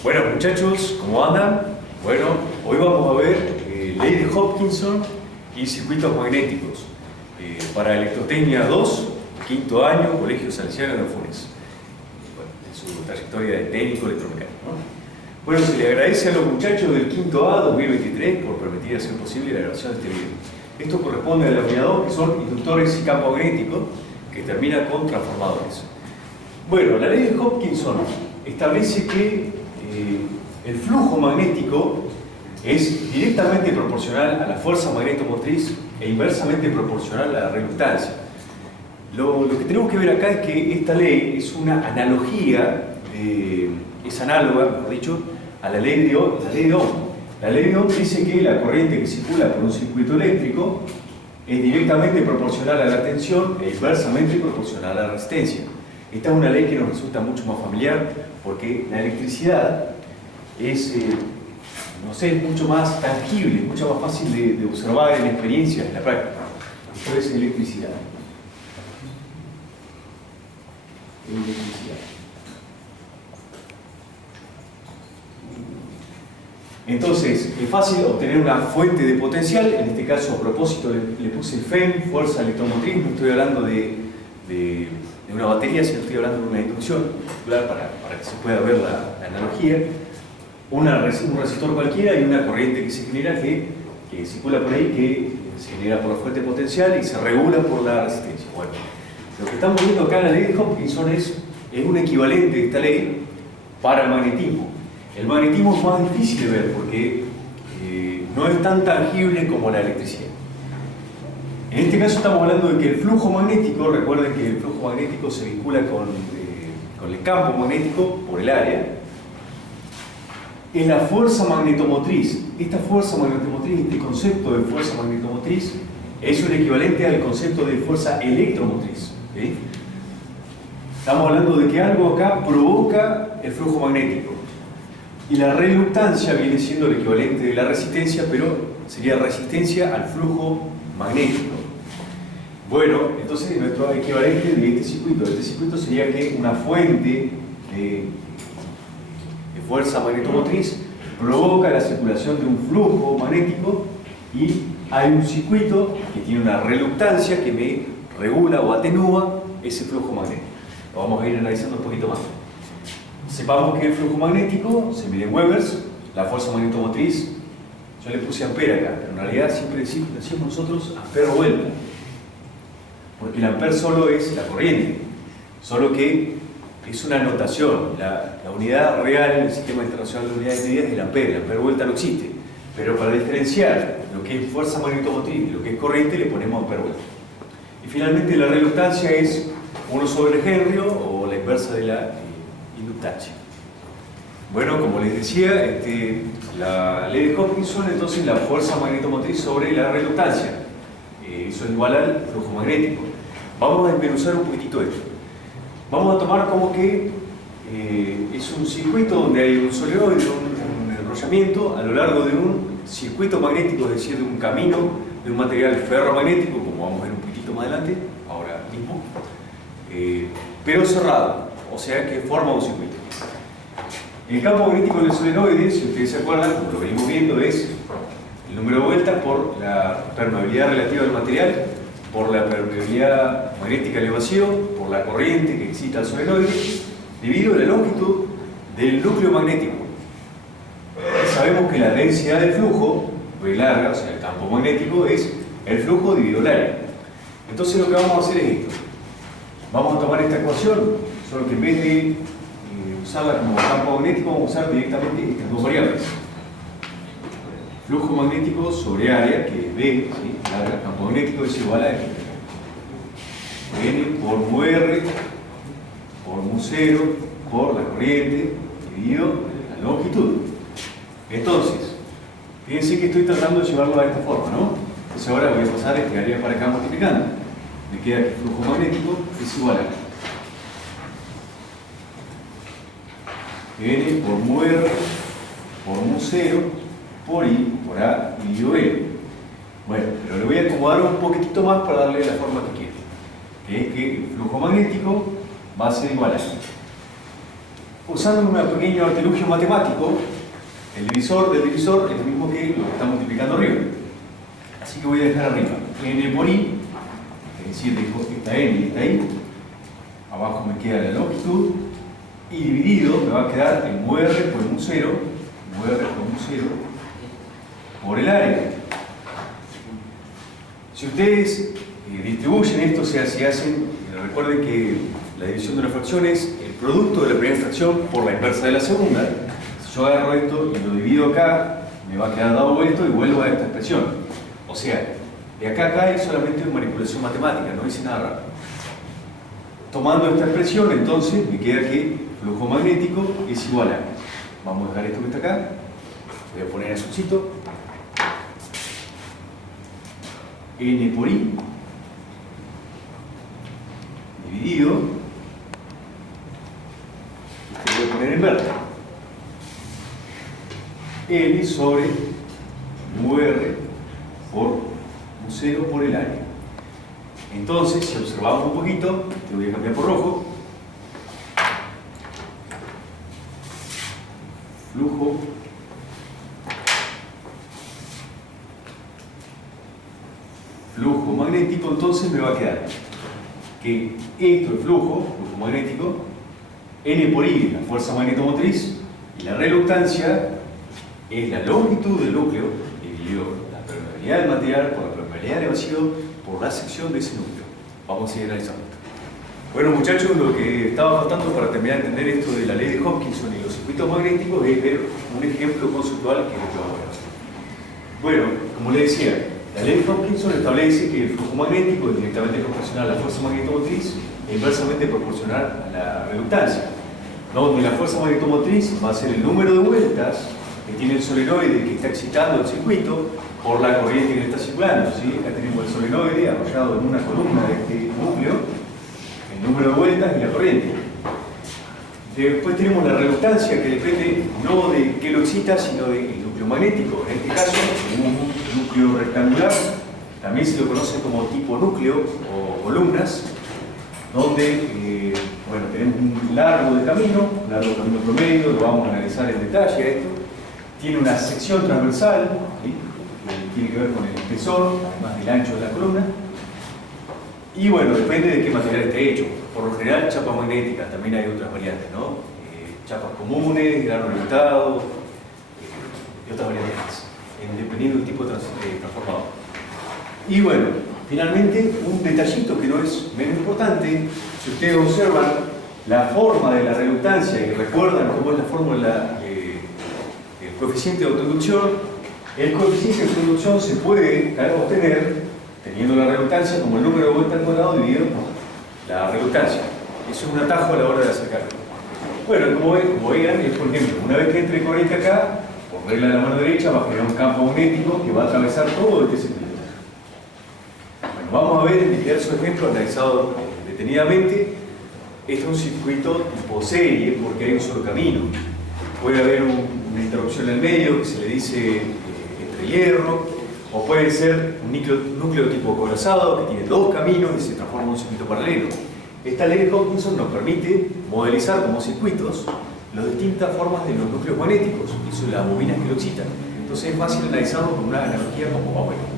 Bueno, muchachos, ¿cómo andan? Bueno, hoy vamos a ver ley de Hopkinson y circuitos magnéticos para Electrotecnia 2, quinto año, Colegio Salesiano de Funes. Bueno, en su trayectoria de técnico electromecánico, ¿no? Bueno, se le agradece a los muchachos del quinto A 2023 por permitir hacer posible la grabación de este video. Esto corresponde a la unidad 2, que son inductores y campo magnético, que termina con transformadores. Bueno, la ley de Hopkinson establece que el flujo magnético es directamente proporcional a la fuerza magnetomotriz e inversamente proporcional a la reluctancia. Lo que tenemos que ver acá es que esta ley es una analogía, es análoga, mejor dicho, a la ley de Ohm. La ley de Ohm dice que la corriente que circula por un circuito eléctrico es directamente proporcional a la tensión e inversamente proporcional a la resistencia. Esta es una ley que nos resulta mucho más familiar porque la electricidad es, no sé, mucho más tangible, mucho más fácil de observar en experiencias, en la práctica. Esto es electricidad. Entonces, es fácil obtener una fuente de potencial. En este caso, a propósito, le puse FEM, fuerza electromotriz. No estoy hablando de una batería, sino estoy hablando de una inducción, para que se pueda ver la analogía. Un resistor cualquiera y una corriente que se genera, que circula por ahí, que se genera por la fuente potencial y se regula por la resistencia. Bueno, lo que estamos viendo acá en la ley de Hopkinson es un equivalente de esta ley para el magnetismo. El magnetismo es más difícil de ver porque no es tan tangible como la electricidad. En este caso estamos hablando de que el flujo magnético, recuerden que el flujo magnético se vincula con el campo magnético por el área, es la fuerza magnetomotriz. Esta fuerza magnetomotriz, este concepto de fuerza magnetomotriz, es un equivalente al concepto de fuerza electromotriz. ¿Sí? Estamos hablando de que algo acá provoca el flujo magnético. Y la reluctancia viene siendo el equivalente de la resistencia, pero sería resistencia al flujo magnético. Bueno, entonces nuestro equivalente de este circuito sería que una fuente de fuerza magnetomotriz provoca la circulación de un flujo magnético y hay un circuito que tiene una reluctancia que me regula o atenúa ese flujo magnético. Lo vamos a ir analizando un poquito más. Sepamos que el flujo magnético se mide en Webers, la fuerza magnetomotriz, yo le puse ampere acá, pero en realidad siempre decimos nosotros ampere vuelta, porque el ampere solo es la corriente, solo que es una notación. La unidad real en el Sistema Internacional de Unidades Medidas es el ampere vuelta no existe, pero para diferenciar lo que es fuerza magnetomotriz y lo que es corriente le ponemos ampere vuelta. Y finalmente la reluctancia es 1 sobre Henry o la inversa de la inductancia. Bueno, como les decía, la ley de Hopkinson, entonces la fuerza magnetomotriz sobre la reluctancia. Eso es igual al flujo magnético. Vamos a desmenuzar un poquitito esto. Vamos a tomar como que es un circuito donde hay un solenoide, un enrollamiento a lo largo de un circuito magnético, es decir, de un camino de un material ferromagnético, como vamos a ver un poquitito más adelante, ahora mismo, pero cerrado, o sea que forma un circuito. El campo magnético del solenoide, si ustedes se acuerdan, como lo venimos viendo, es el número de vueltas por la permeabilidad relativa del material, por la permeabilidad magnética del vacío, por la corriente que excita al solenoide, dividido la longitud del núcleo magnético. Sabemos que la densidad del flujo, V larga, o sea el campo magnético, es el flujo dividido el área. Entonces lo que vamos a hacer es esto. Vamos a tomar esta ecuación, solo que en vez de usarla como campo magnético, vamos a usar directamente estas dos variables. Flujo magnético sobre área, que es B, ¿sí? El campo magnético es igual a N por mu R por mu 0 por la corriente dividido la longitud. Entonces, fíjense que estoy tratando de llevarlo a esta forma, ¿no? Entonces ahora voy a pasar este área para acá multiplicando. Me queda que el flujo magnético es igual a N por mu R por mu 0 por I por A dividido L. Bueno, pero le voy a acomodar un poquitito más para darle la forma que quiero, que es que el flujo magnético va a ser igual a usando un pequeño artilugio matemático, el divisor del divisor es lo mismo que lo que está multiplicando arriba. Así que voy a dejar arriba n por i, es decir, esta n y esta i. Abajo me queda la longitud, y dividido me va a quedar el mu r por mu 0, por el área. Si ustedes distribuyen esto, o sea, si hacen, recuerden que la división de una fracción es el producto de la primera fracción por la inversa de la segunda. Si yo agarro esto y lo divido acá, me va a quedar dado esto y vuelvo a esta expresión. O sea, de acá a acá es solamente manipulación matemática, no dice nada raro. Tomando esta expresión, entonces, me queda que flujo magnético es igual a, vamos a dejar esto que está acá, voy a poner azulcito, n por i, dividido, este voy a poner en verde, L sobre mu r por mu 0 por el área. Entonces, si observamos un poquito, te voy a cambiar por rojo, flujo magnético, entonces me va a quedar que esto es flujo magnético, n por i es la fuerza magnetomotriz y la reluctancia es la longitud del núcleo dividido la permeabilidad del material por la permeabilidad del vacío por la sección de ese núcleo. Vamos a seguir analizando esto. Bueno, muchachos, lo que estaba faltando para terminar de entender esto de la ley de Hopkinson y los circuitos magnéticos es ver un ejemplo conceptual que es lo que vamos a ver. Bueno, como les decía, la ley de Hopkinson establece que el flujo magnético es directamente proporcional a la fuerza magnetomotriz e inversamente proporcional a la reluctancia, donde la fuerza magnetomotriz va a ser el número de vueltas que tiene el solenoide que está excitando el circuito por la corriente que le está circulando, ¿sí? Acá tenemos el solenoide arrollado en una columna de este núcleo, el número de vueltas y la corriente. Después tenemos la reluctancia, que depende no de qué lo excita, sino del núcleo magnético. En este caso tenemos un núcleo rectangular, también se lo conoce como tipo núcleo o columnas, donde bueno, tenemos un largo de camino promedio, lo vamos a analizar en detalle a esto. Tiene una sección transversal, ¿sí? Que tiene que ver con el espesor, además del ancho de la columna. Y bueno, depende de qué material esté hecho. Por lo general, chapas magnéticas, también hay otras variantes, ¿no? Chapas comunes, grano reluctado, y otras variantes más, dependiendo del tipo de transformador. Y bueno, finalmente, un detallito que no es menos importante, si ustedes observan la forma de la reluctancia y recuerdan cómo es la fórmula del coeficiente de autoinducción, el coeficiente de autoinducción se puede obtener teniendo la reluctancia como el número de vueltas al cuadrado dividido por la reluctancia. Eso es un atajo a la hora de acercarlo. Bueno, como vean, es por ejemplo, una vez que entre corriente acá, por regla de la mano derecha va a generar un campo magnético que va a atravesar todo este circuito. Bueno, vamos a ver en diversos ejemplos analizados detenidamente. Este es un circuito tipo serie porque hay un solo camino. Puede haber una interrupción en el medio que se le dice entre hierro, o puede ser un núcleo tipo corazado que tiene dos caminos y se transforma en un circuito paralelo. Esta ley de Hopkinson nos permite modelizar como circuitos las distintas formas de los núcleos magnéticos y son las bobinas que lo excitan. Entonces es fácil analizarlo con una analogía como vamos a ver.